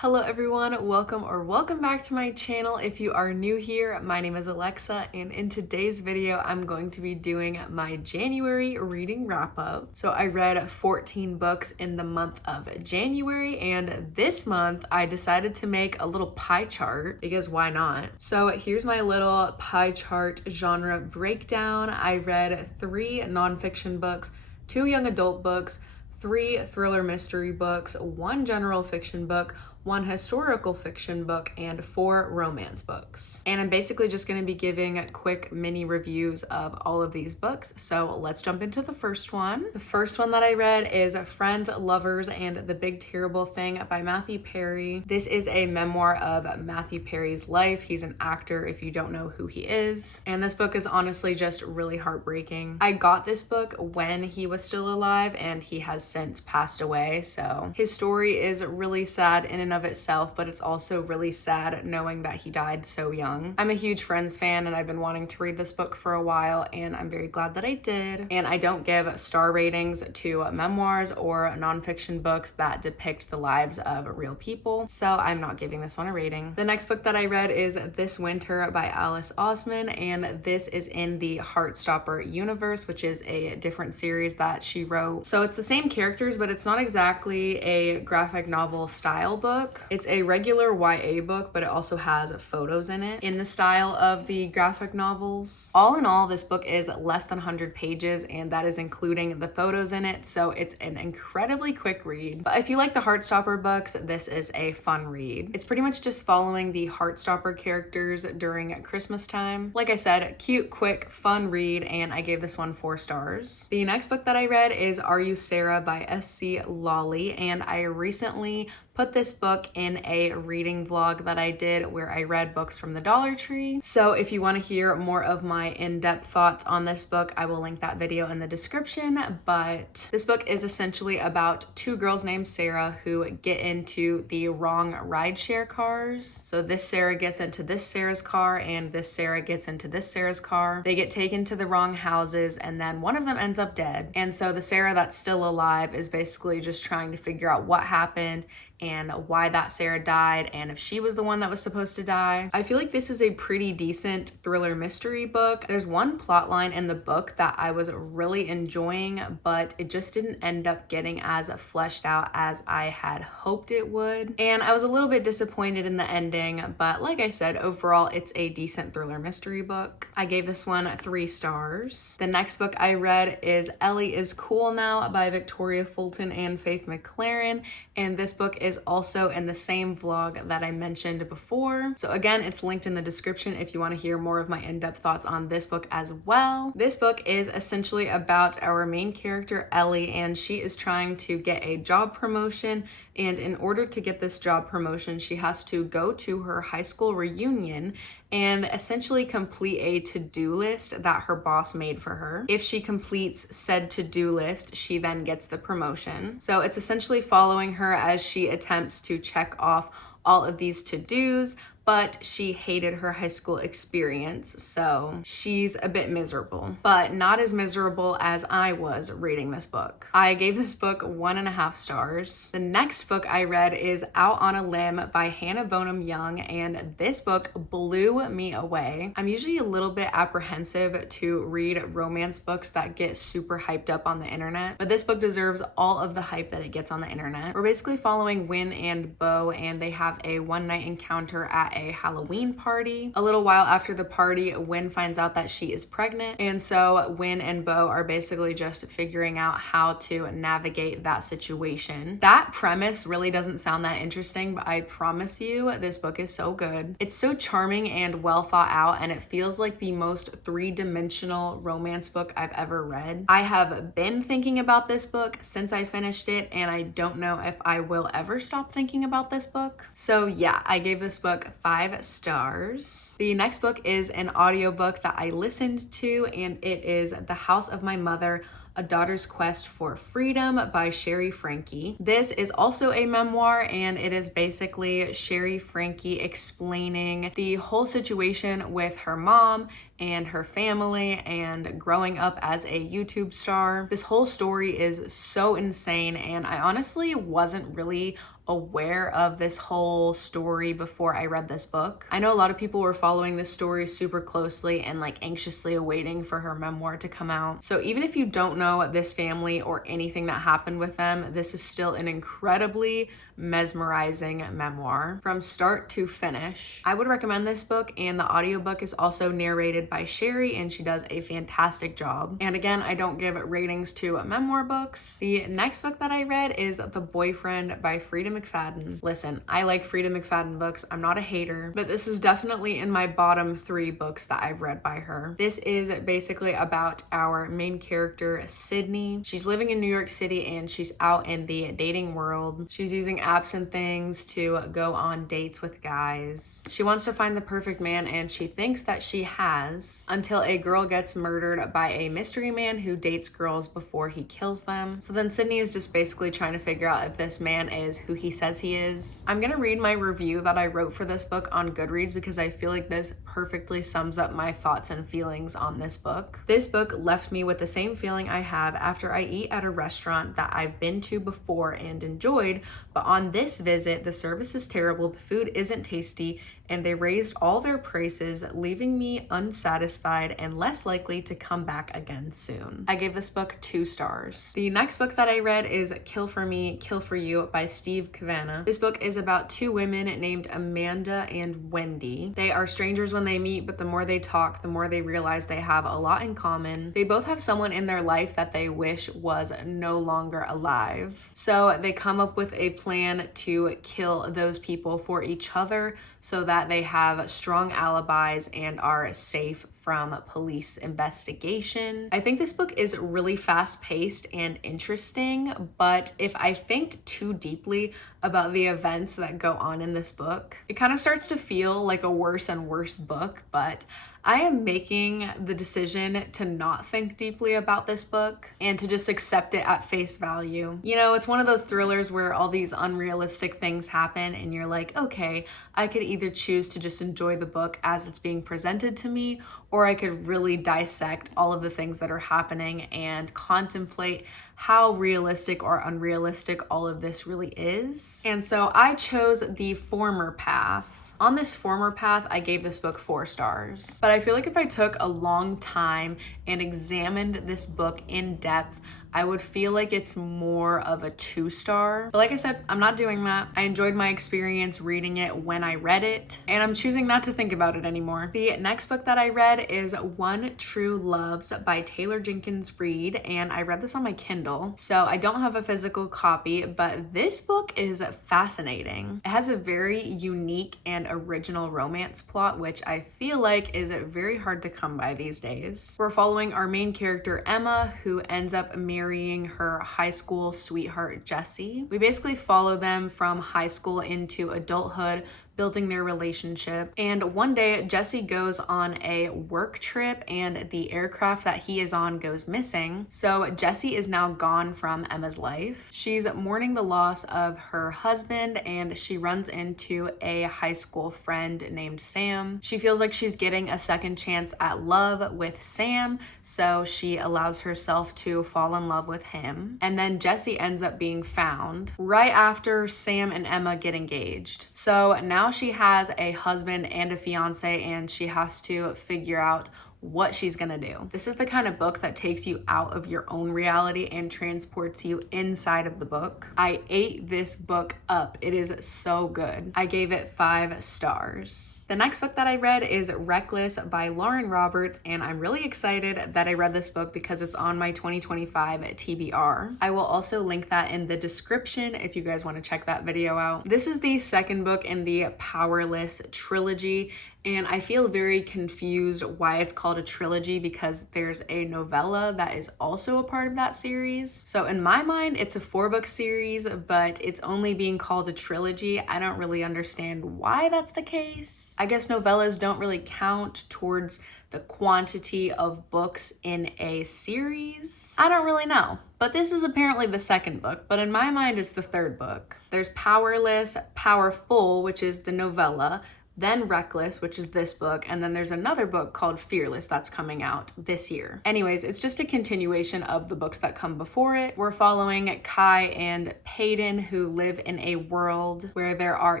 Hello everyone, welcome back to my channel. If you are new here, my name is Alexa, and in today's video I'm going to be doing my January reading wrap up. So I read 14 books in the month of January, and this month I decided to make a little pie chart because why not? So here's my little pie chart genre breakdown. I read 3 nonfiction books, 2 young adult books, 3 thriller mystery books, 1 general fiction book, 1 historical fiction book, and 4 romance books. And I'm basically just going to be giving quick mini reviews of all of these books. So let's jump into the first one. The first one that I read is Friends, Lovers, and the Big Terrible Thing by Matthew Perry. This is a memoir of Matthew Perry's life. He's an actor if you don't know who he is. And this book is honestly just really heartbreaking. I got this book when he was still alive and he has since passed away. So his story is really sad in and of itself, but it's also really sad knowing that he died so young. I'm a huge Friends fan and I've been wanting to read this book for a while, and I'm very glad that I did. And I don't give star ratings to memoirs or nonfiction books that depict the lives of real people, so I'm not giving this one a rating. The next book that I read is This Winter by Alice Oseman, and this is in the Heartstopper universe, which is a different series that she wrote. So it's the same characters, but it's not exactly a graphic novel style book. It's a regular YA book, but it also has photos in it in the style of the graphic novels. All in all, this book is less than 100 pages, and that is including the photos in it, so it's an incredibly quick read. But if you like the Heartstopper books, this is a fun read. It's pretty much just following the Heartstopper characters during Christmas time. Like I said, cute, quick, fun read, and I gave this one 4 stars. The next book that I read is You Sara by S.C. Lalli, and I recently put this book in a reading vlog that I did where I read books from the Dollar Tree. So if you want to hear more of my in-depth thoughts on this book, I will link that video in the description. But this book is essentially about 2 girls named Sarah who get into the wrong rideshare cars. So this Sarah gets into this Sarah's car, and this Sarah gets into this Sarah's car. They get taken to the wrong houses, and then one of them ends up dead. And so the Sarah that's still alive is basically just trying to figure out what happened and why that Sarah died, and if she was the one that was supposed to die. I feel like this is a pretty decent thriller mystery book. There's one plot line in the book that I was really enjoying, but it just didn't end up getting as fleshed out as I had hoped it would. And I was a little bit disappointed in the ending, but like I said, overall, it's a decent thriller mystery book. I gave this one 3 stars. The next book I read is Ellie is Cool Now by Victoria Fulton and Faith McClaren, and this book is also in the same vlog that I mentioned before. So again, it's linked in the description if you want to hear more of my in-depth thoughts on this book as well. This book is essentially about our main character, Ellie, and she is trying to get a job promotion. And in order to get this job promotion, she has to go to her high school reunion and essentially complete a to-do list that her boss made for her. If she completes said to-do list, she then gets the promotion. So it's essentially following her as she attempts to check off all of these to-dos, but she hated her high school experience, so she's a bit miserable, but not as miserable as I was reading this book. I gave this book 1.5 stars. The next book I read is Out on a Limb by Bonam-Young, and this book blew me away. I'm usually a little bit apprehensive to read romance books that get super hyped up on the internet, but this book deserves all of the hype that it gets on the internet. We're basically following Win and Bo, and they have a one-night encounter at a Halloween party. A little while after the party, Win finds out that she is pregnant, and so Win and Bo are basically just figuring out how to navigate that situation. That premise really doesn't sound that interesting, but I promise you, this book is so good. It's so charming and well thought out, and it feels like the most 3-dimensional romance book I've ever read. I have been thinking about this book since I finished it, and I don't know if I will ever stop thinking about this book. So yeah, I gave this book 5 stars. The next book is an audiobook that I listened to, and it is The House of My Mother, A Daughter's Quest for Freedom by Shari Franke. This is also a memoir, and it is basically Shari Franke explaining the whole situation with her mom and her family and growing up as a YouTube star. This whole story is so insane, and I honestly wasn't really aware of this whole story before I read this book. I know a lot of people were following this story super closely and like anxiously awaiting for her memoir to come out. So even if you don't know this family or anything that happened with them, this is still an incredibly mesmerizing memoir from start to finish. I would recommend this book, and the audiobook is also narrated by Shari, and she does a fantastic job. And again, I don't give ratings to memoir books. The next book that I read is The Boyfriend by Freida McFadden. Listen, I like Freida McFadden books. I'm not a hater, but this is definitely in my bottom 3 books that I've read by her. This is basically about our main character, Sydney. She's living in New York City and she's out in the dating world. She's using apps and things to go on dates with guys. She wants to find the perfect man, and she thinks that she has, until a girl gets murdered by a mystery man who dates girls before he kills them. So then Sydney is just basically trying to figure out if this man is who he says he is. I'm gonna read my review that I wrote for this book on Goodreads because I feel like this perfectly sums up my thoughts and feelings on this book. This book left me with the same feeling I have after I eat at a restaurant that I've been to before and enjoyed, but on this visit, the service is terrible, the food isn't tasty, and they raised all their prices, leaving me unsatisfied and less likely to come back again soon. I gave this book 2 stars. The next book that I read is Kill for Me, Kill for You by Cavanagh. This book is about 2 women named Amanda and Wendy. They are strangers when they meet, but the more they talk, the more they realize they have a lot in common. They both have someone in their life that they wish was no longer alive. So they come up with a plan to kill those people for each other so that they have strong alibis and are safe from police investigation. I think this book is really fast-paced and interesting, but if I think too deeply about the events that go on in this book, it kind of starts to feel like a worse and worse book, but I am making the decision to not think deeply about this book and to just accept it at face value. You know, it's one of those thrillers where all these unrealistic things happen and you're like, okay, I could either choose to just enjoy the book as it's being presented to me, or I could really dissect all of the things that are happening and contemplate how realistic or unrealistic all of this really is. And so I chose the former path. On this former path, I gave this book 4 stars. But I feel like if I took a long time and examined this book in depth, I would feel like it's more of a 2-star. But like I said, I'm not doing that. I enjoyed my experience reading it when I read it, and I'm choosing not to think about it anymore. The next book that I read is One True Loves by Taylor Jenkins Reid, and I read this on my Kindle. So I don't have a physical copy, but this book is fascinating. It has a very unique and original romance plot, which I feel like is very hard to come by these days. We're following our main character, Emma, who ends up marrying her high school sweetheart, Jesse. We basically follow them from high school into adulthood, building their relationship. And one day Jesse goes on a work trip and the aircraft that he is on goes missing. So Jesse is now gone from Emma's life. She's mourning the loss of her husband and she runs into a high school friend named Sam. She feels like she's getting a second chance at love with Sam, so she allows herself to fall in love with him. And then Jesse ends up being found right after Sam and Emma get engaged. So now she has a husband and a fiance and she has to figure out what she's gonna do. This is the kind of book that takes you out of your own reality and transports you inside of the book. I ate this book up. It is so good. I gave it 5 stars. The next book that I read is Reckless by Lauren Roberts, and I'm really excited that I read this book because it's on my 2025 TBR. I will also link that in the description if you guys want to check that video out. This is the second book in the Powerless trilogy, and I feel very confused why it's called a trilogy because there's a novella that is also a part of that series. So in my mind, it's a 4-book series, but it's only being called a trilogy. I don't really understand why that's the case. I guess novellas don't really count towards the quantity of books in a series. I don't really know. But this is apparently the second book, but in my mind, it's the third book. There's Powerless, Powerful, which is the novella, then Reckless, which is this book, and then there's another book called Fearless that's coming out this year. Anyways, it's just a continuation of the books that come before it. We're following Kai and Payton, who live in a world where there are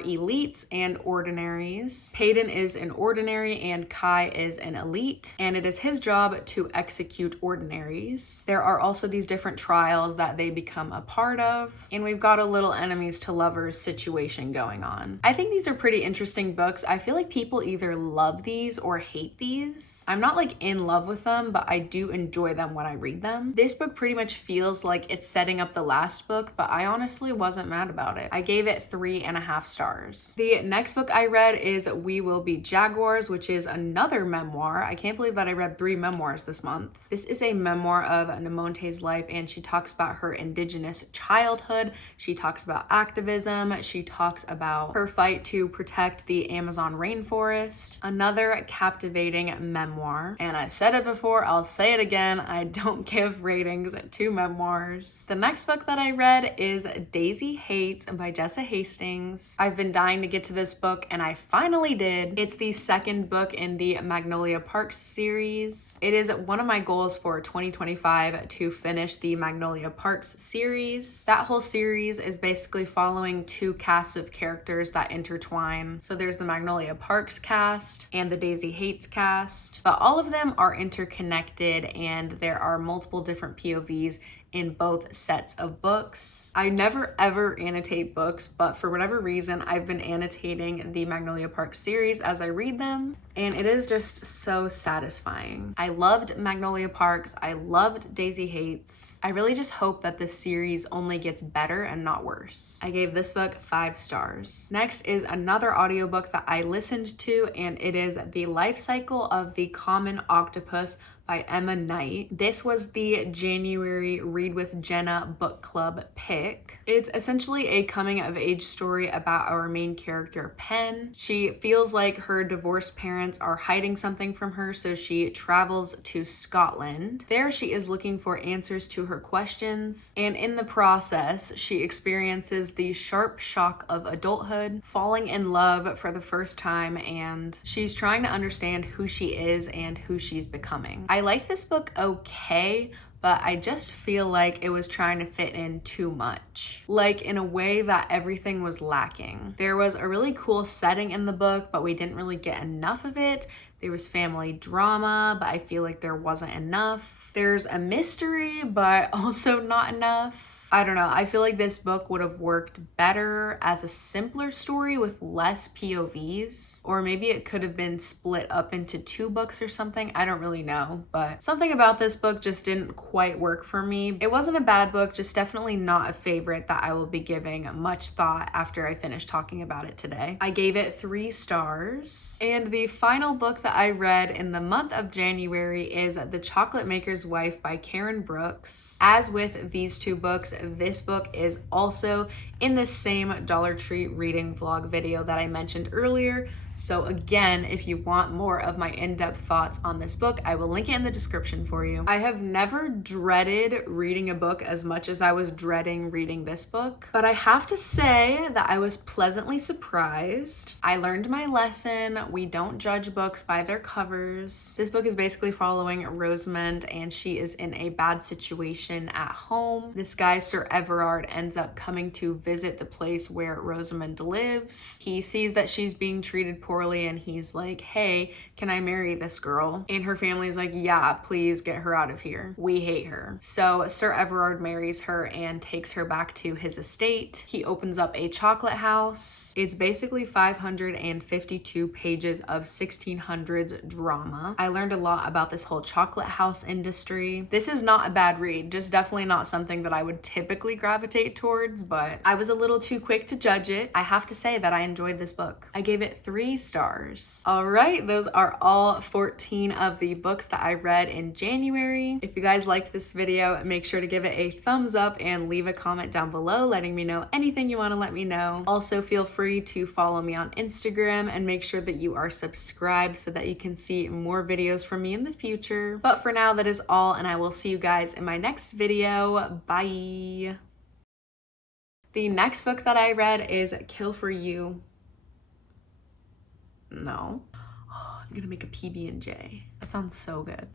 elites and ordinaries. Payton is an ordinary and Kai is an elite, and it is his job to execute ordinaries. There are also these different trials that they become a part of, and we've got a little enemies to lovers situation going on. I think these are pretty interesting books. I feel like people either love these or hate these. I'm not like in love with them, but I do enjoy them when I read them. This book pretty much feels like it's setting up the last book, but I honestly wasn't mad about it. I gave it 3.5 stars. The next book I read is We Will Be Jaguars, which is another memoir. I can't believe that I read 3 memoirs this month. This is a memoir of Nemonte's life, and she talks about her indigenous childhood. She talks about activism. She talks about her fight to protect the Amazon rainforest. Another captivating memoir. And I said it before, I'll say it again, I don't give ratings to memoirs. The next book that I read is Daisy Haites by Jessa Hastings. I've been dying to get to this book and I finally did. It's the second book in the Magnolia Parks series. It is one of my goals for 2025 to finish the Magnolia Parks series. That whole series is basically following 2 casts of characters that intertwine. So there's the Magnolia Parks cast and the Daisy Haites cast, but all of them are interconnected and there are multiple different POVs in both sets of books. I never ever annotate books, but for whatever reason, I've been annotating the Magnolia Parks series as I read them, and it is just so satisfying. I loved Magnolia Parks. I loved Daisy Haites. I really just hope that this series only gets better and not worse. I gave this book 5 stars. Next is another audiobook that I listened to, and it is The Life Cycle of the Common Octopus by Emma Knight. This was the January Read with Jenna book club pick. It's essentially a coming of age story about our main character, Pen. She feels like her divorced parents are hiding something from her, so she travels to Scotland. There she is looking for answers to her questions, and in the process, she experiences the sharp shock of adulthood, falling in love for the first time, and she's trying to understand who she is and who she's becoming. I liked this book okay, but I just feel like it was trying to fit in too much. Like in a way that everything was lacking. There was a really cool setting in the book, but we didn't really get enough of it. There was family drama, but I feel like there wasn't enough. There's a mystery, but also not enough. I don't know. I feel like this book would have worked better as a simpler story with less POVs, or maybe it could have been split up into 2 books or something. I don't really know, but something about this book just didn't quite work for me. It wasn't a bad book, just definitely not a favorite that I will be giving much thought after I finish talking about it today. I gave it 3 stars. And the final book that I read in the month of January is The Chocolate Maker's Wife by Karen Brooks. As with these 2 books, this book is also in the same Dollar Tree reading vlog video that I mentioned earlier. So again, if you want more of my in-depth thoughts on this book, I will link it in the description for you. I have never dreaded reading a book as much as I was dreading reading this book, but I have to say that I was pleasantly surprised. I learned my lesson. We don't judge books by their covers. This book is basically following Rosamond, and she is in a bad situation at home. This guy, Sir Everard, ends up coming to visit the place where Rosamond lives. He sees that she's being treated poorly and he's like, hey, can I marry this girl? And her family's like, yeah, please get her out of here. We hate her. So Sir Everard marries her and takes her back to his estate. He opens up a chocolate house. It's basically 552 pages of 1600s drama. I learned a lot about this whole chocolate house industry. This is not a bad read, just definitely not something that I would typically gravitate towards, but I was a little too quick to judge it. I have to say that I enjoyed this book. I gave it 3 stars. All right, those are all 14 of the books that I read in January. If you guys liked this video, make sure to give it a thumbs up and leave a comment down below letting me know anything you want to let me know. Also, feel free to follow me on Instagram and make sure that you are subscribed so that you can see more videos from me in the future. But for now, that is all, and I will see you guys in my next video. Bye! The next book that I read is Kill for You. No. Oh, I'm gonna make a PB&J. That sounds so good.